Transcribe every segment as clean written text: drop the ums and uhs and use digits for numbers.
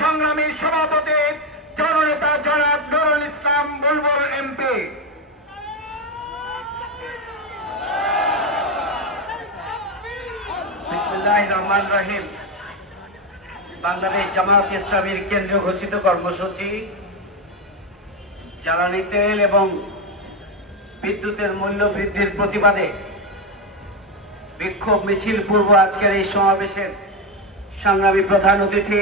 সংগ্রামী সভাপতি জননেতা জনাব নুরুল ইসলাম বুলবুল এমপি। বিসমিল্লাহির রহমানির রহিম। বাংলাদেশ জামায়াত ইসলামীর কেন্দ্রীয় ঘোষিত কর্মসূচি জ্বালানি তেল এবং বিদ্যুতের মূল্য বৃদ্ধির প্রতিবাদে বিক্ষোভ মিছিল পূর্ব আজকের এই সমাবেশের সংগ্রামী প্রধান অতিথি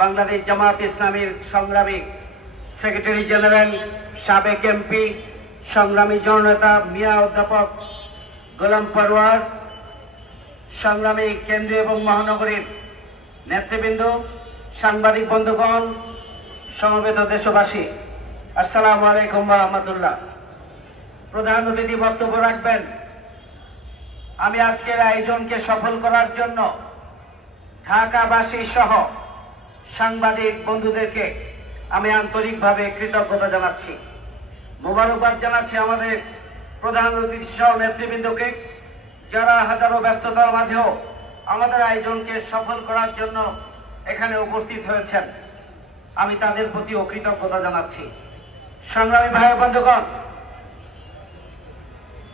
বাংলাদেশ জামায়াত ইসলামীর সংগ্রামী সেক্রেটারি জেনারেল সাবেক এমপি সংগ্রামী জননেতা মিয়া অধ্যাপক গোলাম পরওয়ার, সংগ্রামী কেন্দ্রীয় এবং মহানগরীর নেতৃবৃন্দ, সাংবাদিক বন্ধুগণ, সমবেত দেশবাসী, আসসালামু আলাইকুম ওয়া রাহমাতুল্লাহ। প্রধান অতিথি বক্তব্য রাখবেন। আমি আজকের আয়োজনকে সফল করার জন্য ঢাকাবাসী সহ সাংবাদিক বন্ধুদেরকে আমি আন্তরিকভাবে কৃতজ্ঞতা জানাচ্ছি, মোবারকবাদ জানাচ্ছি আমাদের প্রধান অতিথি সহ নেতৃবৃন্দকে, যারা হাজারো ব্যস্ততার মাঝেও আমাদের আয়োজনকে সফল করার জন্য এখানে উপস্থিত হয়েছেন। আমি তাদের প্রতিও কৃতজ্ঞতা জানাচ্ছি। সংগ্রামী ভাই বন্ধুগণ,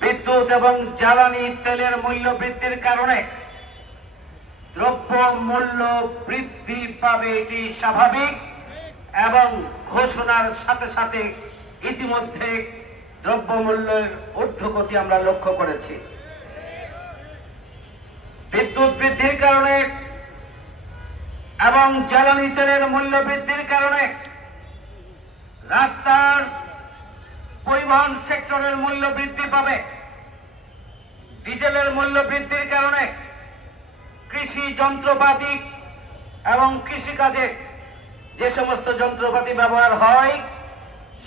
বিদ্যুৎ এবং জ্বালানি তেলের মূল্য বৃদ্ধির কারণে দ্রব্য মূল্য বৃদ্ধি পাবে, এটি স্বাভাবিক এবং ঘোষণার সাথে সাথে ইতিমধ্যে দ্রব্য মূল্যের ঊর্ধ্বগতি আমরা লক্ষ্য করেছি। বিদ্যুৎ বৃদ্ধির কারণে এবং জ্বালানি তেলের মূল্য বৃদ্ধির কারণে রাস্তার পরিবহন সেক্টরের মূল্য বৃদ্ধি পাবে। ডিজেলের মূল্য বৃদ্ধির কারণে কৃষি যন্ত্রপাতি এবং কৃষিকাজে যে সমস্ত যন্ত্রপাতি ব্যবহার হয়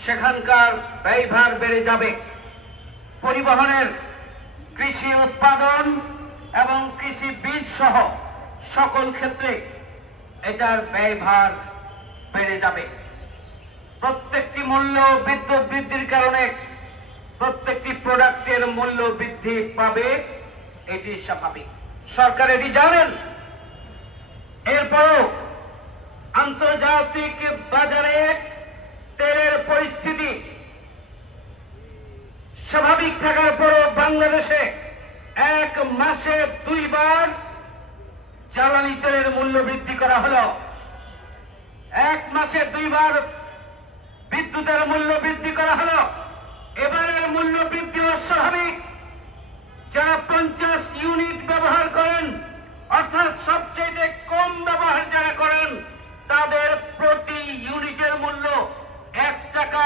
সেখানকার ব্যয়ভার বেড়ে যাবে। পরিবহনের কৃষি উৎপাদন এবং কৃষি বীজ সহ সকল ক্ষেত্রে এটার ব্যয়ভার বেড়ে যাবে। প্রত্যেকটি মূল্য বিদ্যুৎ বৃদ্ধির কারণে প্রত্যেকটি প্রোডাক্টের মূল্য বৃদ্ধি পাবে, এটি স্বাভাবিক। সরকার এটি জানেন। এরপরও আন্তর্জাতিক বাজারে তেলের পরিস্থিতি স্বাভাবিক থাকার পরও বাংলাদেশে এক মাসে 2 বার জ্বালানি তেলের মূল্য বৃদ্ধি করা হলো। এক মাসে 2 বার বিদ্যুতের মূল্য বৃদ্ধি করা হলো। এবারের মূল্য বৃদ্ধি অস্বাভাবিক। যারা 50 ইউনিট ব্যবহার করেন, অর্থাৎ সবচেয়ে কম ব্যবহার যারা করেন, তাদের প্রতি ইউনিটের মূল্য 1 টাকা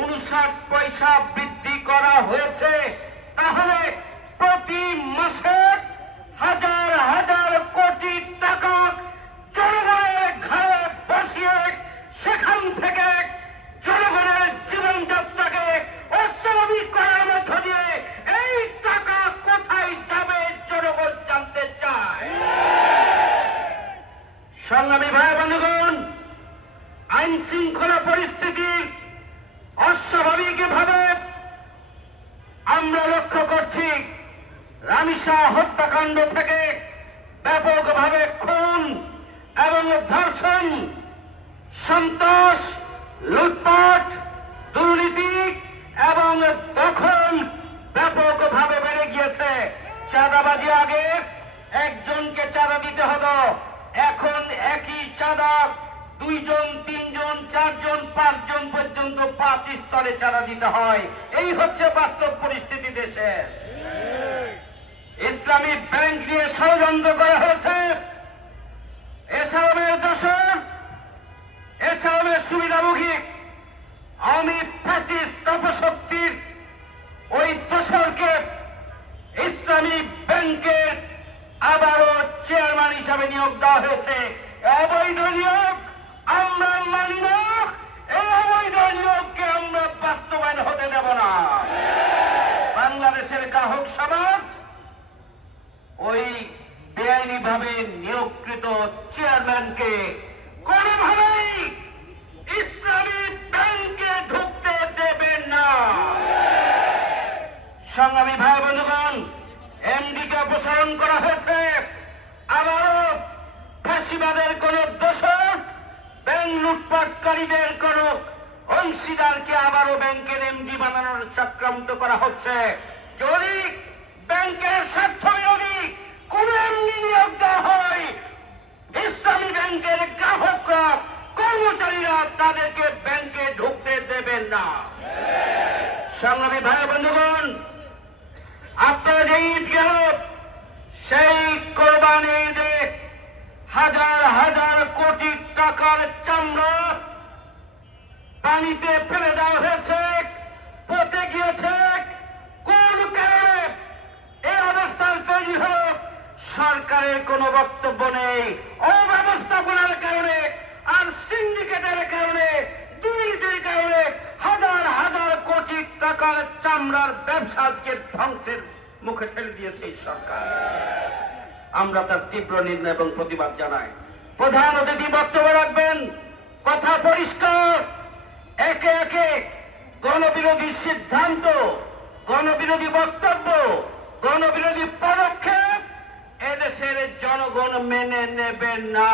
59 পয়সা বৃদ্ধি করা হয়েছে। তাহলে প্রতি মাসে হাজার হাজার কোটি টাকা জনগণের ঘরে বসিয়ে সেখান থেকে জনগণের জীবনযাত্রাকে অস্বাভাবিক করার মধ্য দিয়ে এই টাকা কোথায় যাবে জনগণ জানতে চায়। সংগ্রামী ভাই বন্ধুগণ, আইন শৃঙ্খলা পরিস্থিতি অস্বাভাবিক ভাবে আমরা লক্ষ্য করছি। রামিসা হত্যাকাণ্ড থেকে ব্যাপকভাবে খুন এবং ধর্ষণ, সন্ত্রাস, লুটপাট, দুর্নীতি এবং দখল ব্যাপকভাবে বেড়ে গিয়েছে। চাঁদাবাজি আগে একজনকে চাঁদা দিতে হতো, এখন একই চাঁদা 2 জন, 3 জন, 4 জন, 5 জন পর্যন্ত 5 স্তরে চাঁদা দিতে হয়। এই হচ্ছে বাস্তব পরিস্থিতি দেশে। ইসলামী ব্যাংক নিয়ে ষড়যন্ত্র করা হয়েছে। এসআইএমের দোষর, এসআইএমের সুবিধাভোগী আওয়ামী ফ্যাসিস্ট অপশক্তির ওই দোষরকে ইসলামী ব্যাংকের আবারও চেয়ারম্যান হিসাবে নিয়োগ দেওয়া হয়েছে। অবৈধ নিয়োগ আমরা মানি না। এই অবৈধ নিয়োগকে আমরা বাস্তবায়ন হতে দেব না। বাংলাদেশের গ্রাহক সমাজ ওই বেআইনিভাবে নিয়োগকৃত চেয়ারম্যানকে কোনোভাবেই ইসলামী ব্যাংকে ঢুকতে দেবে না। সংগ্রামী ভাই বন্ধুগণ, এমডিকে অপসারণ করা হয়েছে। আবারও ফ্যাসিবাদের কোন দোষর লুটপাটকারীদের কোন অংশীদারকে আবারও ব্যাংকের এমডি বানানোর চক্রান্ত করা হচ্ছে। যদি ব্যাংকের স্বার্থ বিরোধী কোন এমডি নিয়োগ দেওয়া হয়, ইসলামী ব্যাংকের গ্রাহকরা, কর্মচারীরা তাদেরকে ব্যাংকে ঢুকতে দেবেন না। সংগ্রামী ভাই বন্ধুগণ, আপনারা যে ঈদ গেল, সেই কোরবানি ঈদে হাজার হাজার কোটি টাকার চামড়া পানিতে ফেলে দেওয়া হয়েছে, পচে গিয়েছে। কোন কারণে এই অবস্থান তৈরি হোক, সরকারের কোনো বক্তব্য নেই। অব্যবস্থাপনার কারণে আর সিন্ডিকেটের কারণে, দুর্নীতির কারণে হাজার হাজার কোটি টাকার চামড়ার ব্যবসা আজকে ধ্বংসের মুখে ঠেলে দিয়েছে এই সরকার। আমরা তার তীব্র নিন্দা এবং প্রতিবাদ জানাই। প্রধান অতিথি বক্তব্য রাখবেন। কথা পরিষ্কার, একে একে গণবিরোধী সিদ্ধান্ত, গণবিরোধী বক্তব্য, গণবিরোধী পদক্ষেপ এদেশের জনগণ মেনে নেবে না।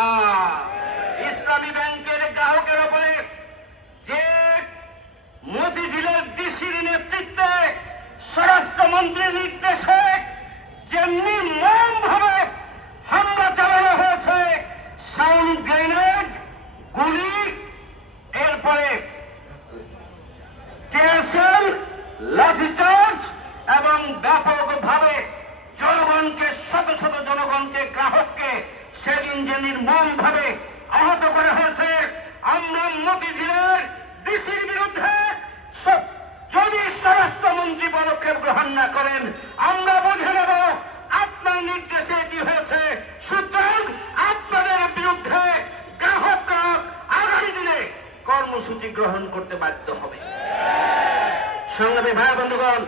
ইসলামী ব্যাংকের গ্রাহকের উপরে যে মতিঝিলের ডিসির নেতৃত্বে স্বরাষ্ট্রমন্ত্রীর নির্দেশে যে নির্মমভাবে হামলা চালানো হয়েছে, সাউন্ড গ্রেনেড, গুলি, এরপরে টিয়ারশেল, লাঠিচার্জ এবং ব্যাপকভাবে জনগণকে, শত শত জনগণকে, গ্রাহককে সেদিন যে নির্মমভাবে আহত করা হয়েছে, আমরা মতিঝিলের ডিসির বিরুদ্ধে যদি স্বরাষ্ট্রমন্ত্রী পদক্ষেপ গ্রহণ না করেন, আমরা বুঝে নেব আপনার নির্দেশে এটি হয়েছে। সুতরাং আপনাদের বিরুদ্ধে গ্রাহকরা আগামী দিনে কর্মসূচি গ্রহণ করতে বাধ্য হবে। সংগ্রামী ভাই বন্ধুগণ,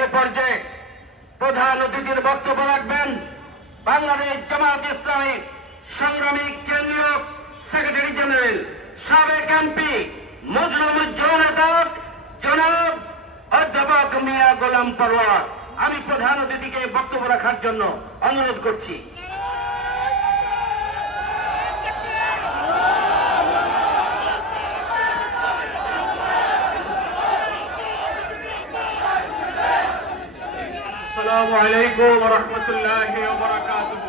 এ পর্যায়ে প্রধান অতিথির বক্তব্য রাখবেন বাংলাদেশ জামায়াত ইসলামী সংগ্রামী কেন্দ্রীয় সেক্রেটারি জেনারেল, সাবেক এমপি, মজলুমুজ্জামান নেতা জনাব অধ্যাপক মিয়া গোলাম পরোয়ার। আমি প্রধান অতিথিকে বক্তব্য রাখার জন্য অনুরোধ করছি। السلام عليكم ورحمة الله وبركاته.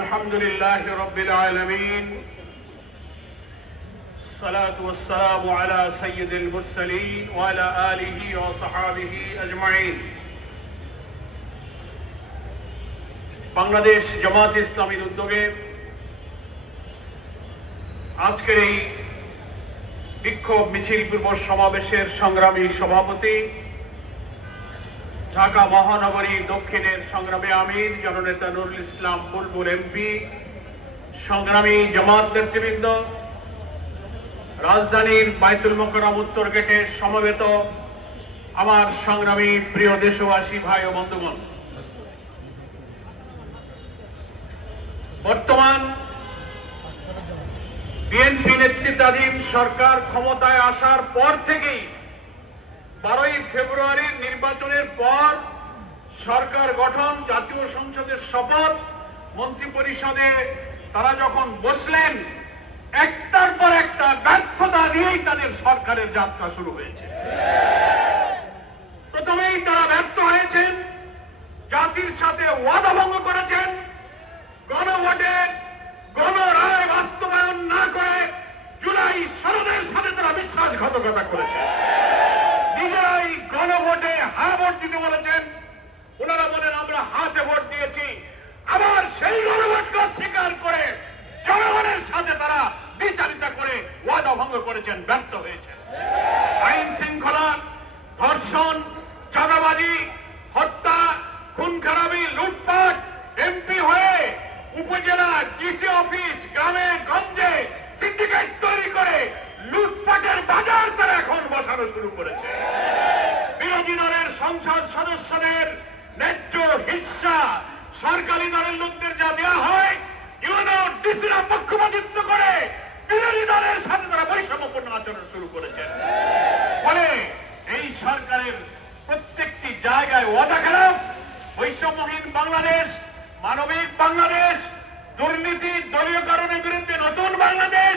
الحمد لله رب العالمين، الصلاة والسلام على سيد المرسلين وعلى آله وصحابه أجمعين. বাংলাদেশ জামাত ইসলামীর উদ্যোগে আজকের এই বিক্ষোভ মিছিল পূর্ব সমাবেশের সংগ্রামী সভাপতি, ঢাকা মহানগরী দক্ষিণের সংগ্রামী আমির জননেতা নুরুল ইসলাম বুলবুল এমপি, সংগ্রামী জামাত নেতৃবৃন্দ, রাজধানীর বায়তুল মোকাররম উত্তর গেটে সমবেত আমার সংগ্রামী প্রিয় দেশবাসী ভাই ও বন্ধুগণ, বর্তমান বিএনপি নেতৃত্বাধীন সরকার ক্ষমতায় আসার পর থেকেই 12ই ফেব্রুয়ারির নির্বাচনের পর সরকার গঠন, জাতীয় সংসদের শপথ, মন্ত্রিপরিষদে তারা যখন বসলেন, একটার পর একটা ব্যর্থতা দিয়েই তাদের সরকারের যাত্রা শুরু হয়েছে। প্রথমেই তারা ব্যর্থ হয়েছেন, জাতির সাথে ওয়াদা ভঙ্গ করেছেন, গণভোটে গণরায় বাস্তবায়ন না করে জুলাই সনদের সাথে তারা বিশ্বাসঘাতকতা করেছে। নিজেরাই গণভোটে হ্যাঁ ভোট দিতে বলেছেন, ওনারা বলেন আমরা হাতে ভোট দিয়েছি, আবার সেই গণভোটকে অস্বীকার করে জনগণের সাথে তারা বিচারিতা করে ওয়াদা ভঙ্গ করেছেন, ব্যর্থ হয়েছে। আইন শৃঙ্খলা, ধর্ষণ, চাঁদাবাজি, হত্যা, খুন খারাপি, লুটপাট, এমপি হয়ে উপজেলা ডিসি অফিস, গ্রামে গঞ্জে সিন্ডিকেট তৈরি করে লুটপাটের বাজার তারা এখন বসানো শুরু করেছে। বিরোধী দলের সংসদ সদস্যদের ন্যায্য হিস্সা সরকারি দলের লোকদের যা দেওয়া হয়, ডিসিরা পক্ষপাতিত্ব করে বিরোধী দলের সাথে তারা বৈষম্যপূর্ণ আচরণ শুরু করেছে। ফলে এই সরকারের প্রত্যেকটি জায়গায় ওয়াদা খেলাফ, বৈষম্যহীন বাংলাদেশ, মানবিক বাংলাদেশ, দুর্নীতি দলীয় কারণের বিরুদ্ধে নতুন বাংলাদেশ,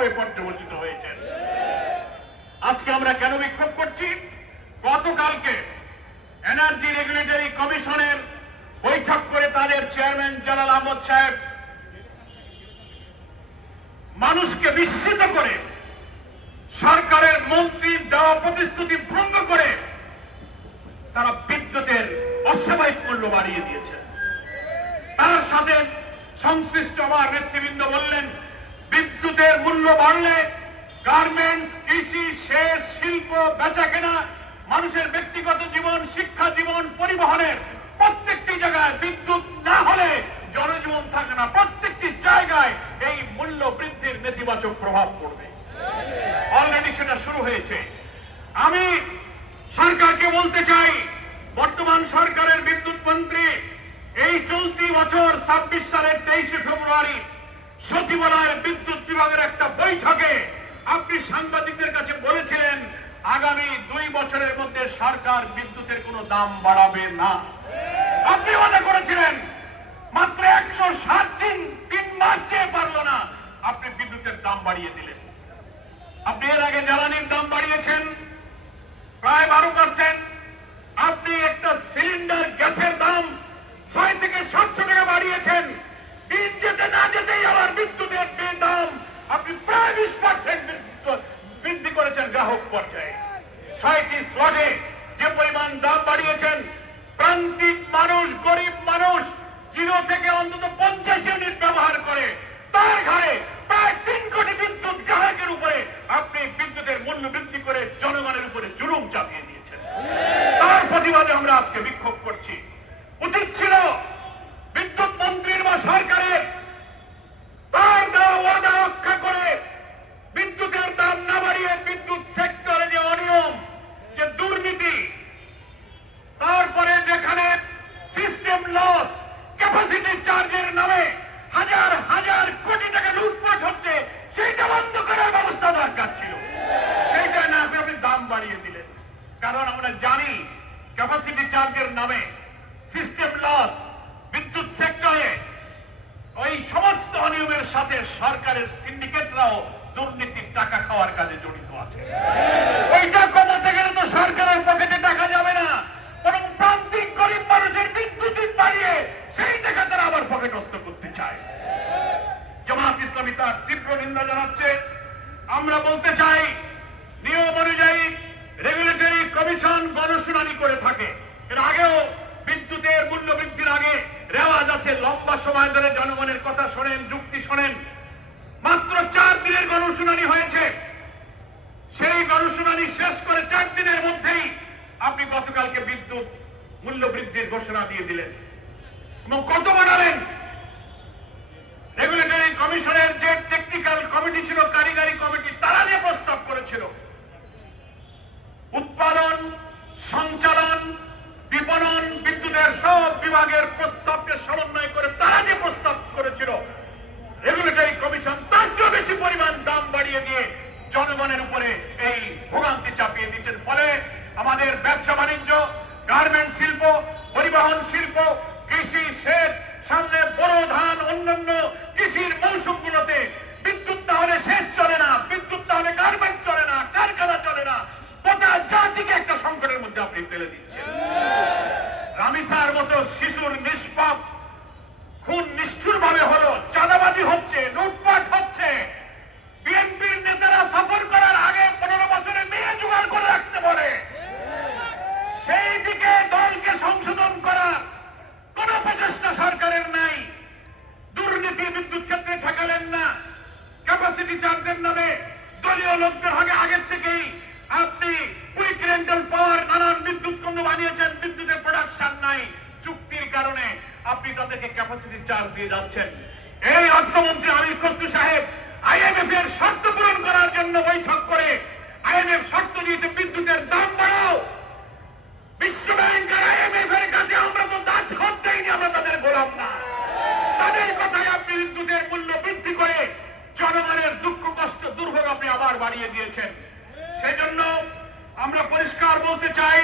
নিষ্ঠুরভাবে পর্যবসিত হয়েছেন। আজকে আমরা কেন বিক্ষোভ করছি? গতকালকে এনার্জি রেগুলেটরি কমিশনের বৈঠক করে তাদের চেয়ারম্যান জালাল আহমদ সাহেব মানুষকে বিস্মিত করে সরকারের মন্ত্রীর দেওয়া প্রতিশ্রুতি ভঙ্গ করে তারা বিদ্যুতের অস্বাভাবিক মূল্য বাড়িয়ে দিয়েছে। তার সাথে সংশ্লিষ্ট আমার নেতৃবৃন্দ বললেন, বিদ্যুতের মূল্য বাড়লে গার্মেন্টস, কৃষি, সেচ, শিল্প, বেচা কেনা, মানুষের ব্যক্তিগত জীবন, শিক্ষা জীবন, পরিবহনের প্রত্যেকটি জায়গায় বিদ্যুৎ না হলে জনজীবন থাকে না। প্রত্যেকটি জায়গায় এই মূল্য বৃদ্ধির নেতিবাচক প্রভাব পড়বে। অলরেডি সেটা শুরু হয়েছে। আমি সরকারকে বলতে চাই, বর্তমান সরকারের বিদ্যুৎ মন্ত্রী এই চলতি বছর 26 সালের 23 ফেব্রুয়ারি সচিবালয়ের বিদ্যুৎ বিভাগের একটা বৈঠকে আপনি সাংবাদিকদের কাছে বলেছিলেন আগামী 2 বছরের মধ্যে সরকার বিদ্যুতের কোনো দাম বাড়াবে না। আপনি মনে করেছিলেন মাত্র 160 দিন, 3 মাস চেয়ে পারলো না, আপনি বিদ্যুতের দাম বাড়িয়ে দিলেন। আপনি এর আগে জ্বালানির দাম বাড়িয়েছেন প্রায় 12%। আপনি একটা সিলিন্ডার গ্যাসের দাম 6 থেকে 700 টাকা বাড়িয়েছেন। দিন যেতে না যেতেই আবার বিদ্যুতের দাম আপনি প্রায় 20% বৃদ্ধি করেছেন গ্রাহক পর্যায়ে। 6টি স্লটে যে পরিমাণ দাম বাড়িয়েছেন, প্রান্তিক মানুষ, গরিব মানুষ 0 থেকে অন্তত 50 ইউনিট ব্যবহার করে তার ঘরে প্রায় 3 কোটি বিদ্যুৎ গ্রাহকের উপরে আপনি বিদ্যুতের মূল্য বৃদ্ধি করে জনগণের উপরে জুলুম চাপিয়ে দিয়েছেন। তার প্রতিবাদে আমরা আজকে বিক্ষোভ করছি। উচিত ছিল বিদ্যুৎ মন্ত্রীর বা সরকারের তার দেওয়া ওয়াদা রক্ষা করে বিদ্যুতের দাম না বাড়িয়ে বিদ্যুৎ সেক্টরে যে অনিয়ম, যে দুর্নীতি, তারপরে যেখানে সিস্টেম লস, ক্যাপাসিটি চার্জের নামে হাজার হাজার কোটি টাকা লুটপাট হচ্ছে, সেইটা বন্ধ করার ব্যবস্থা দরকার ছিল। সেইটা না আপনি দাম বাড়িয়ে দিলেন। কারণ আমরা জানি ক্যাপাসিটি চার্জের নামে সিস্টেম লস, বিদ্যুৎ সেক্টরে ওই সমস্ত অনিয়মের সাথে সরকারের সিন্ডিকেটরাও দুর্নীতির টাকা খাওয়ার কাজে জড়িত আছে। ওইটা কমাতে গেলে তো সরকারের পকেটে টাকা যাবে না, বরং প্রান্তিক গরিব মানুষের বিদ্যুৎ বাড়িয়ে সেই টাকা তারা আবার পকেটস্থ করতে চায়। জামাত ইসলামী তার তীব্র নিন্দা জানাচ্ছে। আমরা বলতে চাই, নিয়ম অনুযায়ী রেগুলেটরি কমিশন গণশুনানি করে থাকে। এর আগেও বিদ্যুতের মূল্য বৃদ্ধির আগে রেওয়াজ আছে, লম্বা সময় ধরে জনগণের কথা শোনেন, যুক্তি শোনেন। মাত্র 4 দিনের গণশুনানি হয়েছে। সেই গণশুনানি শেষ করে 4 দিনের মধ্যেই আপনি গতকালকে বিদ্যুৎ মূল্য বৃদ্ধির ঘোষণা দিয়ে দিলেন এবং কত বাড়ালেন। রেগুলেটরি কমিশনের যে টেকনিক্যাল কমিটি ছিল, কারিগরি কমিটি, তারা যে প্রস্তাব করেছিল উৎপাদন, সঞ্চালন, বিপণন, বিদ্যুতের সব বিভাগের প্রস্তাবকে সমন্বয় করে তারা যে প্রস্তাব করেছিল, রেগুলেটরি কমিশন তার চেয়ে বেশি পরিমাণ দাম বাড়িয়ে দিয়ে জনগণের উপরে এই ভোগান্তি চাপিয়ে দিচ্ছেন। ফলে আমাদের ব্যবসা বাণিজ্য, গার্মেন্টস শিল্প, পরিবহন শিল্প, কৃষি, সেচ, সামনে বড় ধান, অন্যান্য কৃষির মৌসুমগুলোতে বিদ্যুৎ না হলে সেচ চলে না, বিদ্যুৎ না হলে গার্মেন্ট চলে না, কারখানা চলে না। গোটা জাতিকে একটা সংকটের মধ্যে আপনি ফেলে দিচ্ছেন। রামিসার মতো শিশুর নিষ্পাপ খুন নিষ্ঠুর ভাবে হলো, চাঁদাবাজি হচ্ছে, লুটপাট হচ্ছে। বিএনপির নেতারা সফর করার আগে 15 বছরে মেয়ে জোগাড় করে রাখতে বলে, সেই দিকে দলকে সংশোধন করা কোন প্রচেষ্টা সরকারের নাই। দুর্নীতি বিদ্যুৎ ক্ষেত্রে ঠেকালেন না। ক্যাপাসিটি চার্জের নামে দলীয় লোকদের আগে আগের থেকেই আপনি কুইক রেন্টাল পাওয়ার নানান বিদ্যুৎ কেন্দ্র বানিয়েছেন, বিদ্যুতের প্রোডাকশন নাই, চুক্তির কারণে আপনি তাদেরকে ক্যাপাসিটি চার্জ দিয়ে যাচ্ছেন। এই অর্থমন্ত্রী আমির খসরু সাহেব আইএমএফ এর শর্ত পূরণ করার জন্য বৈঠক করে আইএমএফ শর্ত দিয়েছে বিদ্যুতের দাম বাড়াও। বিশ্ব ব্যাংক আর আইএমএফ এর কাছে আমরা তো দাস করতেই নি, আমরা তাদের গোলাম না। তাদের কথায় আপনি বিদ্যুতের মূল্য বৃদ্ধি করে জনগণের দুঃখ কষ্ট দুর্ভোগ আপনি আবার বাড়িয়ে দিয়েছেন। সেই জন্য আমরা পরিষ্কার বলতে চাই,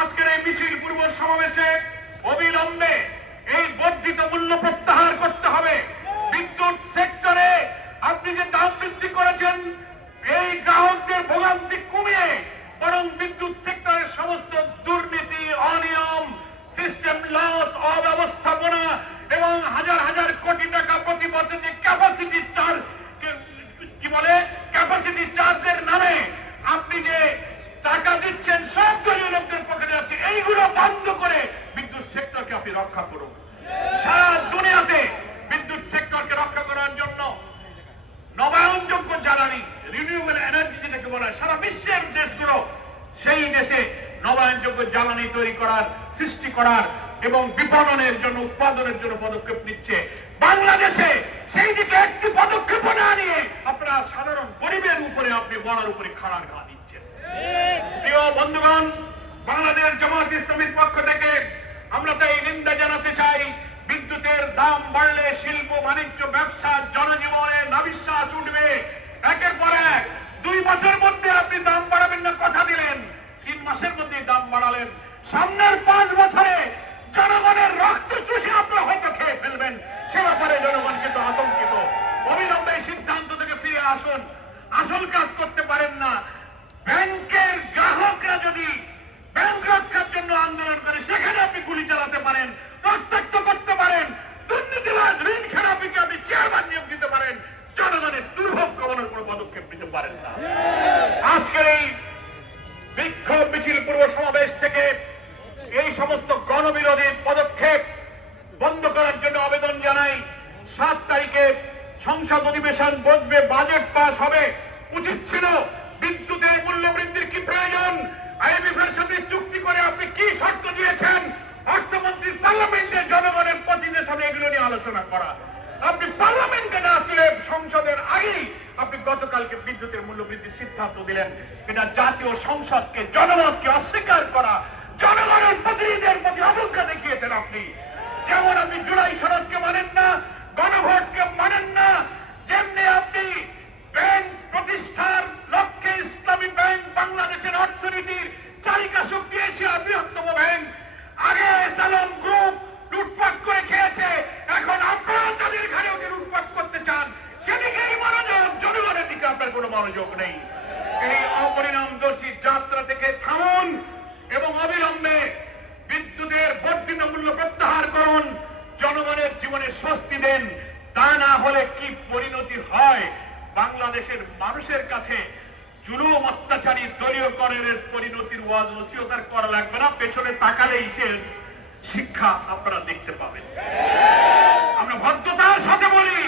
আজকের এই মিছিল পূর্ব সমাবেশে অবিলম্বে এই বর্ধিত মূল্য প্রত্যাহার করতে হবে। বিদ্যুৎ সেক্টরে আপনি যে দাম বৃদ্ধি করেছেন করার এবং বিপণনের জন্য, উৎপাদনের জন্য পদক্ষেপ নিচ্ছে। বাংলাদেশে সেই দিকে একটি পদক্ষেপ না নিয়ে আপনারা সাধারণ গরিবের উপরে, আপনি বড়ার উপরে খাড়ার ঘা দিচ্ছেন। প্রিয় বন্ধুগণ, বাংলাদেশ জামাত ইসলামীর পক্ষ থেকে আমরা তাই নিন্দা জানাতে চাই। বিদ্যুতের দাম বাড়লে শিল্প, বাণিজ্য, ব্যবসা, জনজীবনে নাবিশ্বাস উঠবে। একের পর এক 2 বছর মধ্যে আপনি দাম বাড়াবেন না কথা দিলেন, 3 মাসের মধ্যে দাম বাড়ালেন। সামনের 5 বছরে জনগণের রক্ত চুষে আপনারা হয়তো খেয়ে ফেলবেন। সে ব্যাপারে জনগণ কিন্তু আতঙ্কিত। অবিলম্বে সিদ্ধান্ত থেকে ফিরে আসুন। আসল কাজ করতে পারেন না। ব্যাংকের গ্রাহকরা যদি ব্যাংক রক্ষার জন্য আন্দোলন করে, সেখানে আপনি গুলি চালাতে পারেন, রক্তাক্ত করতে পারেন, দুর্নীতিবাজ ঋণ খেলাপিকে আপনি চেয়ারম্যান নিয়োগ দিতে পারেন, জনগণের দুর্ভোগ কমানোর কোনো পদক্ষেপ নিতে পারেন না। আজকের এই বিক্ষোভ মিছিল পূর্ব সমাবেশ থেকে এই সমস্ত গণবিরোধী পদক্ষেপ বন্ধ করার জন্য আবেদন জানাই। 7 তারিখে সংসদ অধিবেশন বসবে, বাজেট পাস হবে। উচিত ছিল বিদ্যুতের মূল্য বৃদ্ধির কি প্রয়োজন, IMF এর সাথে চুক্তি করে আপনি কি শর্ত দিয়েছেন, অর্থমন্ত্রী পার্লামেন্টে জনগণের প্রতিনিধিদের সাথে এগুলো নিয়ে আলোচনা করা। আপনি পার্লামেন্টে না তুলে সংসদের আগেই আপনি গতকালকে বিদ্যুতের মূল্য বৃদ্ধির সিদ্ধান্ত দিলেন। এটা জাতীয় সংসদকে, জনমতকে অস্বীকার করা, জনগণের প্রতিনিধিদের প্রতি অবজ্ঞা দেখিয়েছেন আপনি। যেমন আপনি জুলাই সনদকে মানেন না, গণভোটকে মানেন না, যেমনি আপনি ব্যাংক প্রতিষ্ঠার লক্ষ্যে ইসলামী ব্যাংক বাংলাদেশের অর্থনীতির চালিকা শক্তি, এশিয়ার বৃহত্তম ব্যাংক, আগে সালাম গ্রুপ লুটপাট করে খেয়েছে, এখন আপনারা তাদের ঘরে ওকে লুটপাট করতে চান। সেদিকেই মনোযোগ, জনগণের দিকে আপনার কোনো মনোযোগ নেই। এই অপরিণামদর্শী যাত্রা থেকে থামুন এবং অবিলম্বে বিদ্যুতের বর্ধিত মূল্য প্রত্যাহার করুন, জনগণের জীবনে স্বস্তি দেন। তা না হলে কি পরিণতি হয়, বাংলাদেশের মানুষের কাছে জুলুম, অত্যাচারী দলীয়করণের পরিণতির ওয়াজ নসিহত করা লাগবে না। পেছনে তাকালেই সে শিক্ষা আপনারা দেখতে পাবেন। আমরা ভদ্রতার সাথে বলি,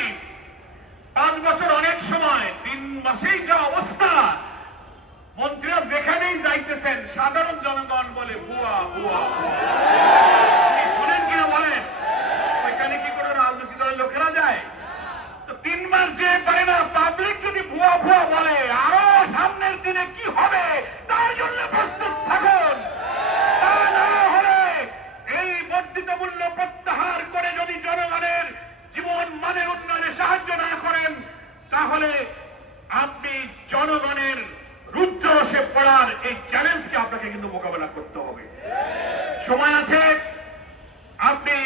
5 বছর অনেক সময়, 3 মাসেই যা অবস্থা, মন্ত্রীরা যেখানেই যাইতেছেন সাধারণ জনগণ বলে ভুয়া ভুয়া। শোনেন কিনা বলেন, ওইখানে কি কোনো রাজনৈতিক দলের লোকেরা যায়? তো 3 মাস যে পারে না, পাবলিক যদি ভুয়া ভুয়া বলে, আরো সামনের দিনে কি হবে তার জন্য প্রস্তুত থাকুন। তা না হলে এই বর্ধিত মূল্য প্রত্যাহার করে যদি জনগণের জীবন মানের উন্নয়নে সাহায্য না করেন, তাহলে আপনি জনগণের রুদ্ররসে পড়ার এই চ্যালেঞ্জকে আপনাকে কিন্তু মোকাবেলা করতে হবে। সময় আছে। আপনি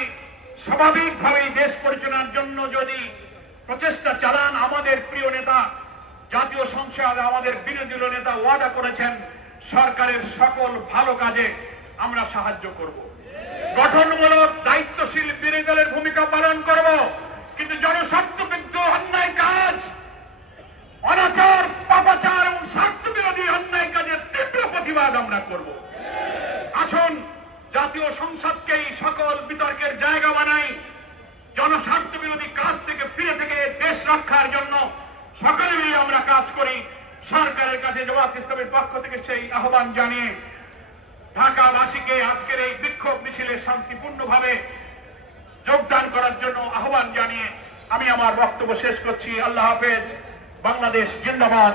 স্বাভাবিকভাবেই দেশ পরিচালনার জন্য যদি প্রচেষ্টা চালান, আমাদের প্রিয় নেতা জাতীয় সংসদে আমাদের বিরোধী দলীয় নেতা ওয়াদা করেছেন সরকারের সকল ভালো কাজে আমরা সাহায্য করব, গঠনমূলক দায়িত্বশীল বিরোধী দলের ভূমিকা পালন করব। কিন্তু জনস্বার্থবিদ্ধ অন্যায় কাজ, অনাচার, পাপাচার এবং স্বার্থ বিরোধী অন্যায় কাজের তীব্র প্রতিবাদ আমরা করব। আসুন জাতীয় সংসদকেই সকল বিতর্কের জায়গা বানাই। জনস্বার্থ বিরোধী কাজ থেকে ফিরে থেকে দেশ রক্ষার জন্য সকলে মিলে আমরা কাজ করি। সরকারের কাছে জামাত ইসলামের পক্ষ থেকে সেই আহ্বান জানিয়ে ঢাকাবাসীকে আজকের এই বিক্ষোভ মিছিলে শান্তিপূর্ণভাবে যোগদান করার জন্য আহ্বান জানিয়ে আমি আমার বক্তব্য শেষ করছি। আল্লাহ হাফেজ। বাংলাদেশ জিন্দাবাদ।